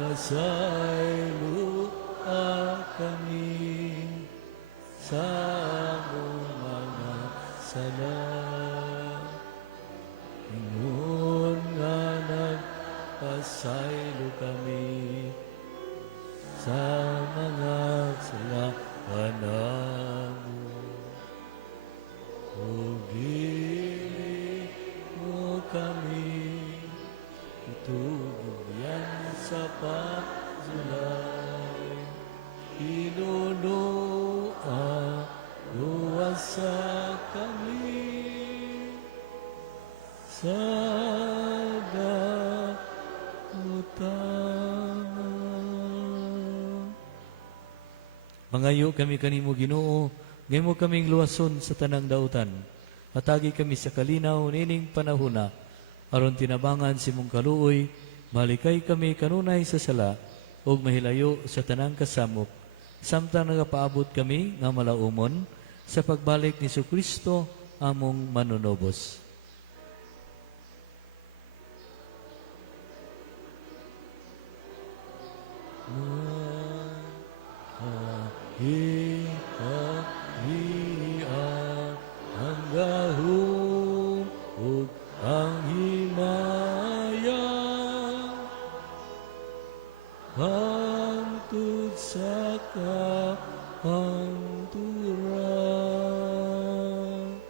pasayloa kami sa among mga sala. Ingon nga nagpasaylo kami sa mga sala panamo. O dili mo kami itugyan sa pagsulay. Inunoa luwasa kami sa damutan. Mangayo kami kanimo Ginoo, ngayon mo kaming luwason sa tanang dautan. Atagi kami sa kalinaw nining panahuna, aron tinabangan si mong kaluoy, malikay kami kanunay sa sala, ug mahilayo sa tanang kasamok, samtang nagapaabot kami nga malaumon sa pagbalik ni Kristo among manunobos. Ang gahom ug ang himaya hangtod sa kapangturan.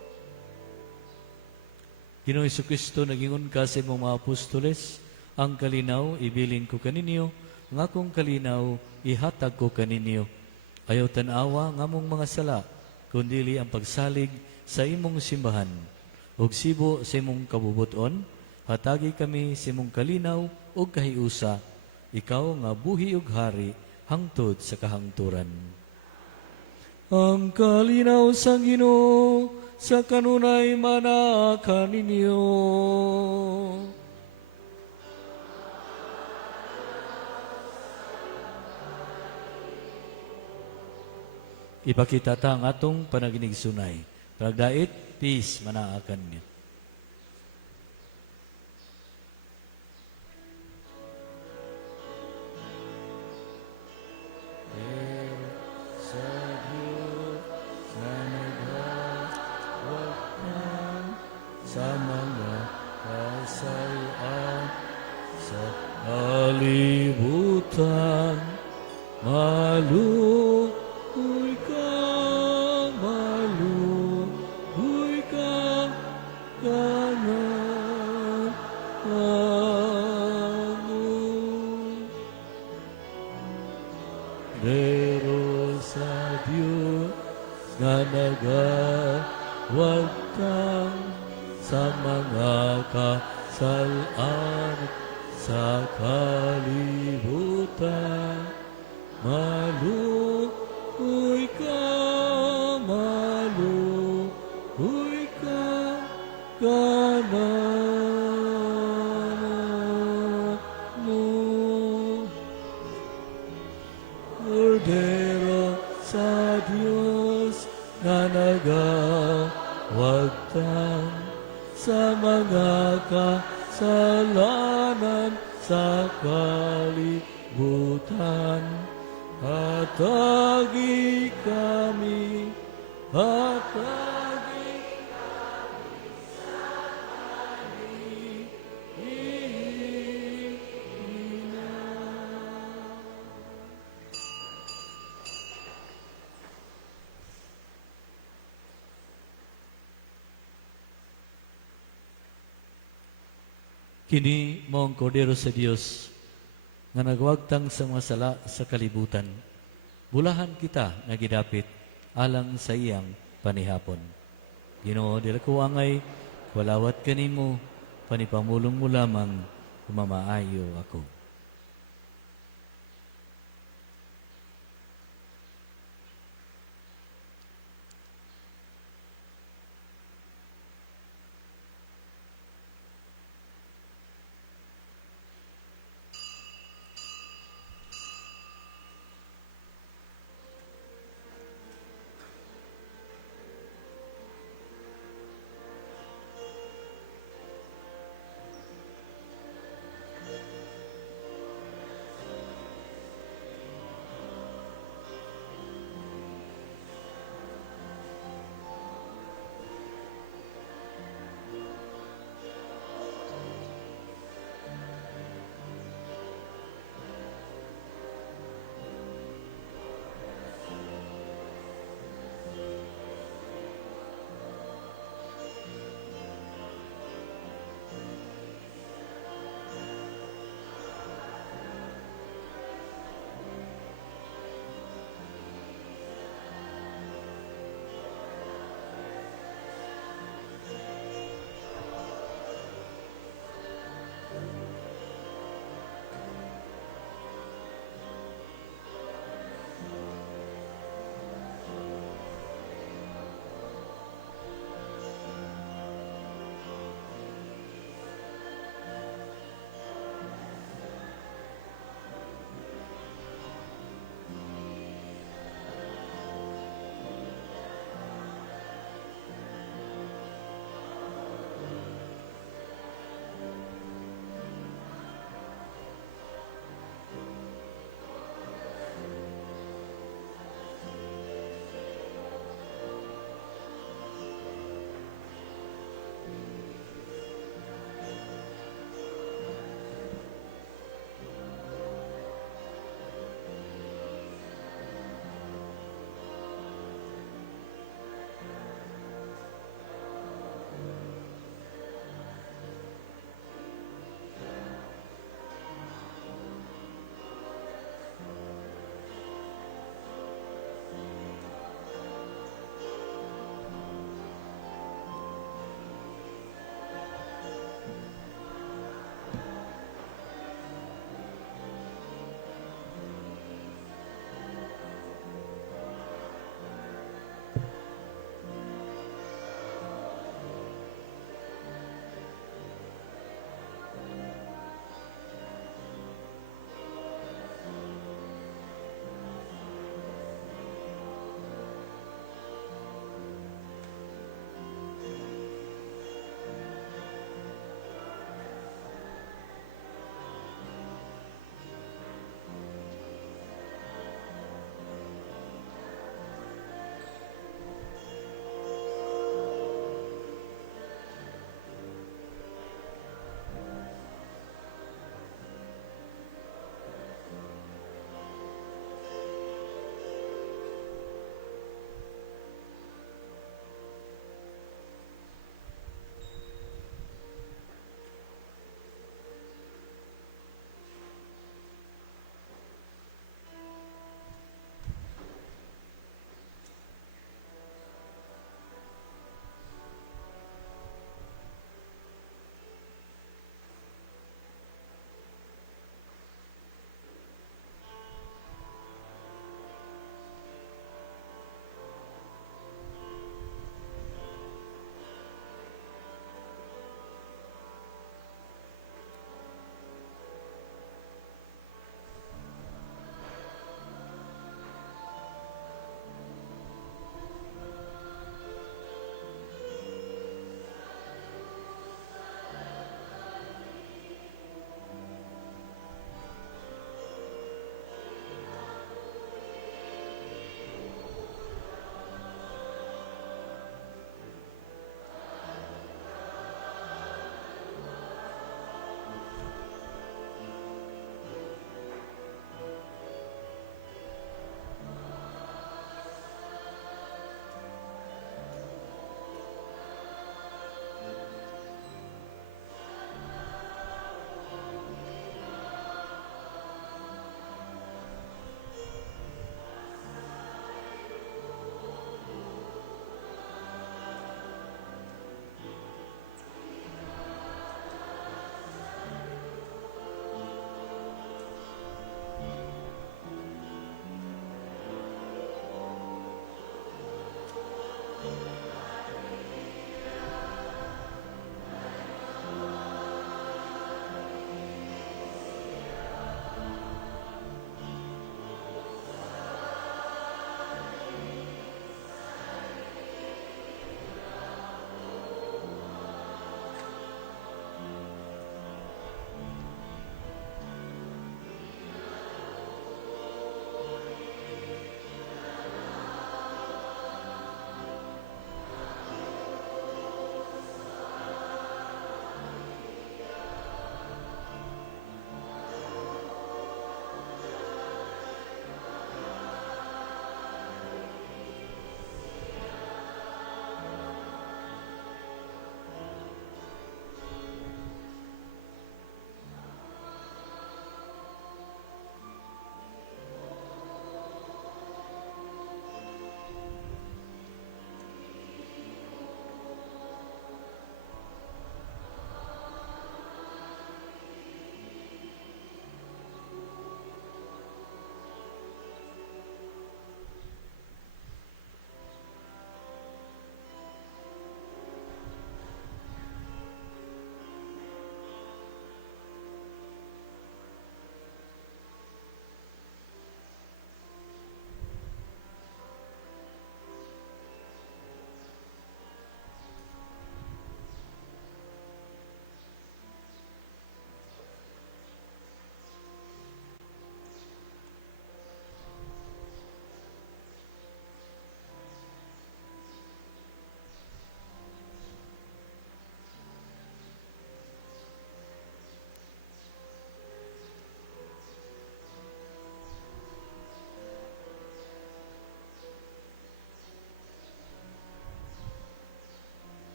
Ginoong Jesucristo, nagingon ka sa imong mga apostoles, ang kalinaw ibilin ko kaninyo, nga akong kalinaw ihatag ko kaninyo. Ayaw tanawa nga mong mga sala, kundili ang pagsalig sa imong simbahan. Og sibo sa imong kabubuton, hatagi kami sa imong kalinaw ug kahiusa, ikaw nga buhi ug hari hangtod sa kahangturan. Ang kalinaw sang Ginoo sa kanunay manaka ninyo. Ipakita ta ang atong panaginig sunay. Pagdait, peace, manaakan niyo. Sa Diyos na nagawag sa mga kasalaan sa kalibutan, maluhoy ka, kanan amon. Pero sa Diyos nga nagawagtang sa mga kasalaan sa kalibutan, maluhoy ka, kanan mo. Kordero sa Diyos na nagawagtang sa mga kasalanan sa kalibutan, hatagi kami sa Kini mong kordero sa Dios nga nagwagtang sa mga sala sa kalibutan. Bulahan kita nga gidapit alang sa iyang panihapon. Ginoo, dili ko angay, walawat kanimo, panipamulong mo lamang, kumamaayo ako.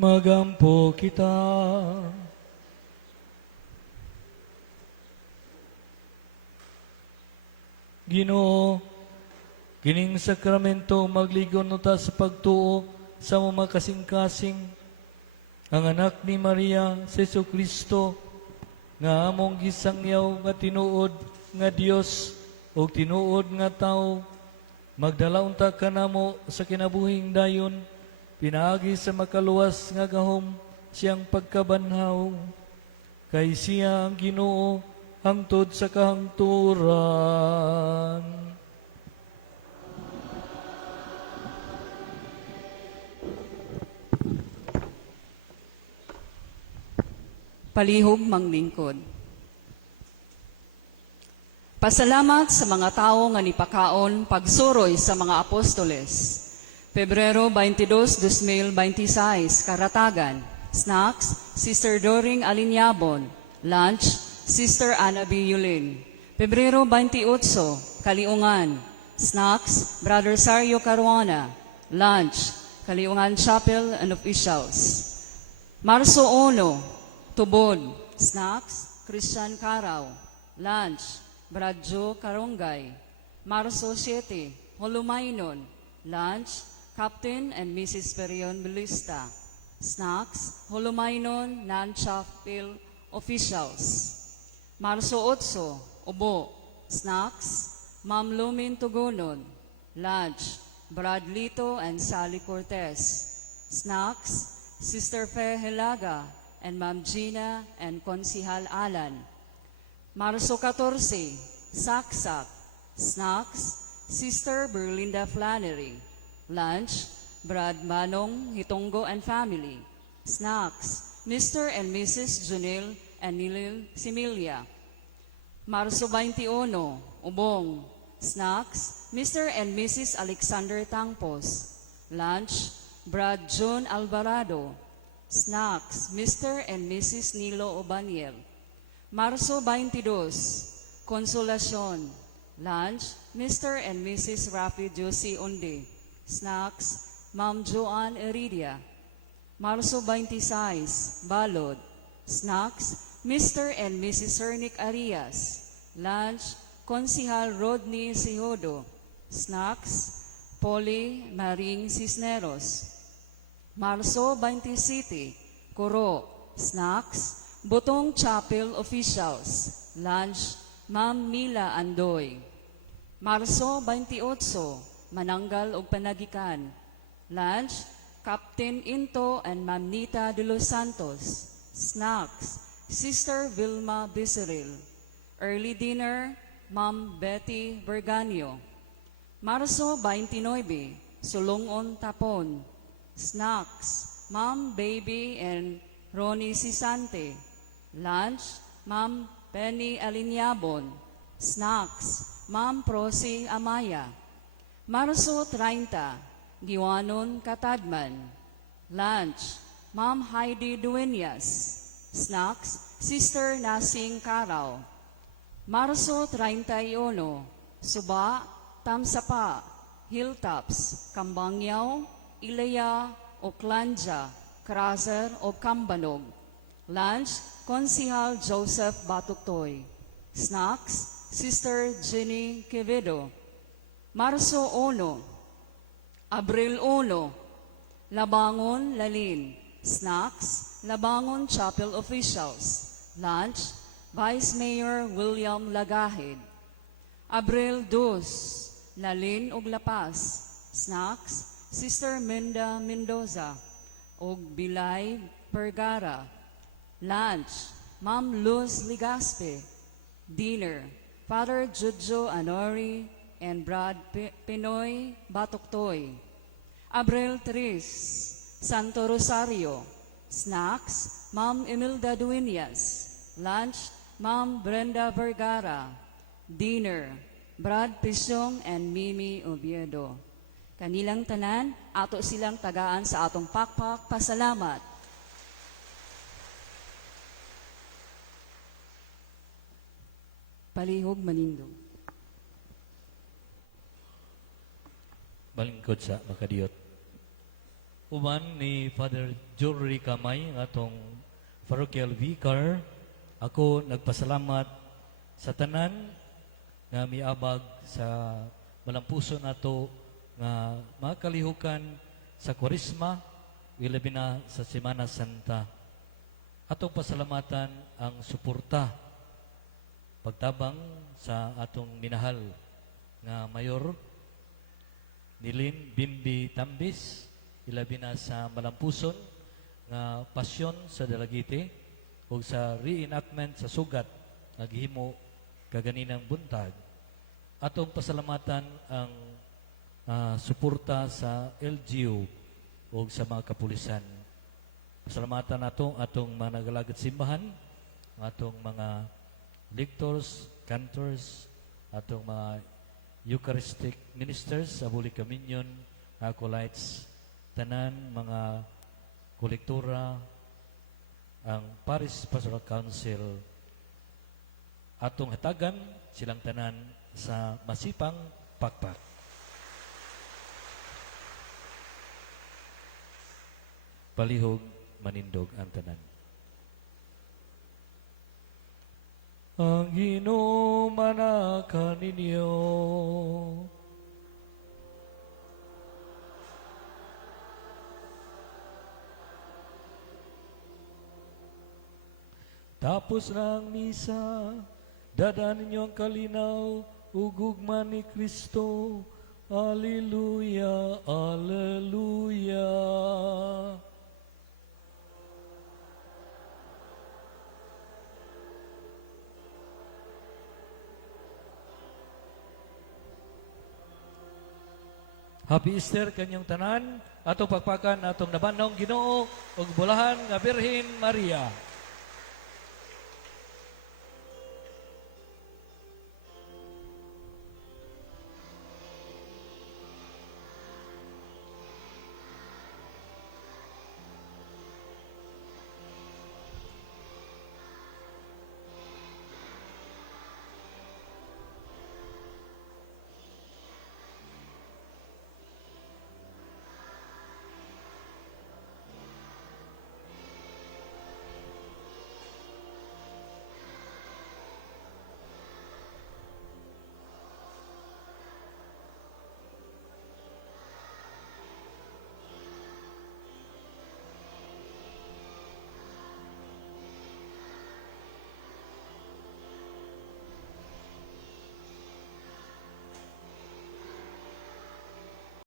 Magampo kita. Ginoo, kining sakramento magligon no ta sa pagtuo sa mga kasing-kasing ang anak ni Maria sa Kristo nga among gisangyaw nga tinuod nga Dios o tinuod nga tao, magdala unta kanamo sa kinabuhing dayon, pinaagi sa makaluwas nga gahom siyang pagkabanhaw, kay siya ang Ginoo hangtod sa kahangturan. Palihog manglingkod. Pasalamat sa mga tao nga nipakaon pagsuroy sa mga apostoles. Pebrero 22, 2026, Karatagan. Snacks, Sister Doring Alinyabon. Lunch, Sister Ana B. Yulin. Pebrero 28, Kaliungan. Snacks, Brother Sario Caruana. Lunch, Kaliungan Chapel and Officials. Marso 1, Tubod. Snacks, Christian Caraw. Lunch, Bradjo Karongay. Marso 7, Holumainon. Lunch, Captain and Mrs. Perion Belista. Snacks, Holumainon, Non-Chapel Officials. Marso 8, Ubo. Snacks, Ma'am Lumin Tugunon. Lunch, Brad Lito and Sally Cortez. Snacks, Sister Fe Helaga and Ma'am Gina and Konsihal Alan. Marso 14, Saksak. Snacks, Sister Berlinda Flannery. Lunch, Brad Manong Hitongo and family. Snacks, Mr. and Mrs. Junil and Nilil Similia. Marso 21, Ubong. Snacks, Mr. and Mrs. Alexander Tangpos. Lunch, Brad John Alvarado. Snacks, Mr. and Mrs. Nilo Obaniel. Marso 22, Consolacion. Lunch, Mr. and Mrs. Rafi Josie Onde. Snacks, Ma'am Joanne Eridia. Marso 26, Balod. Snacks, Mr. and Mrs. Hernick Arias. Lunch, Konsihal Rodney Sihodo. Snacks, Polly Maring Cisneros. Marso 27, Kuro. Snacks, Butong Chapel Officials. Lunch, Ma'am Mila Andoy. Marso 28, Mananggal og Panagikan. Lunch, Captain Into and Ma'am Nita de los Santos. Snacks, Sister Vilma Biseril. Early dinner, Ma'am Betty Berganio. Marso 29, Sulungon Tapon. Snacks, Ma'am Baby and Ronnie Sisante. Lunch, Ma'am Penny Alinyabon. Snacks, Ma'am Prosi Amaya. Marso 30, Giwanon Katadman. Lunch, Ma'am Heidi Dueñas. Snacks, Sister Nasing Caraw. Marso 31, Suba, Tamsapa, Hilltops, Kambangyaw, Ilaya, Oklanja, Kraser o Kambanog. Lunch, Konsihal Joseph Batuktoy. Snacks, Sister Jenny Quevedo. Marso 1, Abril 1, Labangon Lalin. Snacks, Labangon Chapel Officials. Lunch, Vice Mayor William Lagahid. Abril 2, Lalin ug Lapas. Snacks, Sister Minda Mendoza ug Bilay Pergara. Lunch, Ma'am Luz Ligaspe. Dinner, Father Jojo Anori and Brad Pinoy Batuktoy. Abril 3, Santo Rosario. Snacks, Ma'am Imelda Dueñas. Lunch, Ma'am Brenda Vergara. Dinner, Brad Pisyong and Mimi Oviedo. Kanilang tanan, ato silang tagaan sa atong pakpak. Pasalamat. Palihog manindog. Balingkod sa makadiyot. uman ni Father Jory Kamay, ang atong parochial vicar, ako nagpasalamat sa tanan nga miabag sa malampuso nato nga makalihukan sa Kwaresma, ilabi na sa Semana Santa. Atong pasalamatan ang suporta pagtabang sa atong minahal nga mayor Nilin Bimbi Tambis, ilabi na sa malampuson nga pasyon sa Dalagite o sa reenactment sa sugat nga gihimo kaganinang buntag. Atong pasalamatan ang suporta sa LGU o sa mga kapulisan. Pasalamatan nato atong mga nagalagad simbahan, atong mga lictors, cantors, atong mga Eucharistic ministers sa Holy Communion, acolytes, tanan, mga kolektora, ang Parish Pastoral Council, atong hatagan silang tanan sa masipang pakpak. Palihog, manindog ang tanan. Ang Ginoo manaka ninyo. Tapos na ang misa, dadaan ninyo ang kalinaw, ugugma ni Kristo. Alleluia, alleluia. Happy Easter kanyang tanan, atong pagpakan atong nabanong Ginoo ug bulahan nga Birhen Maria.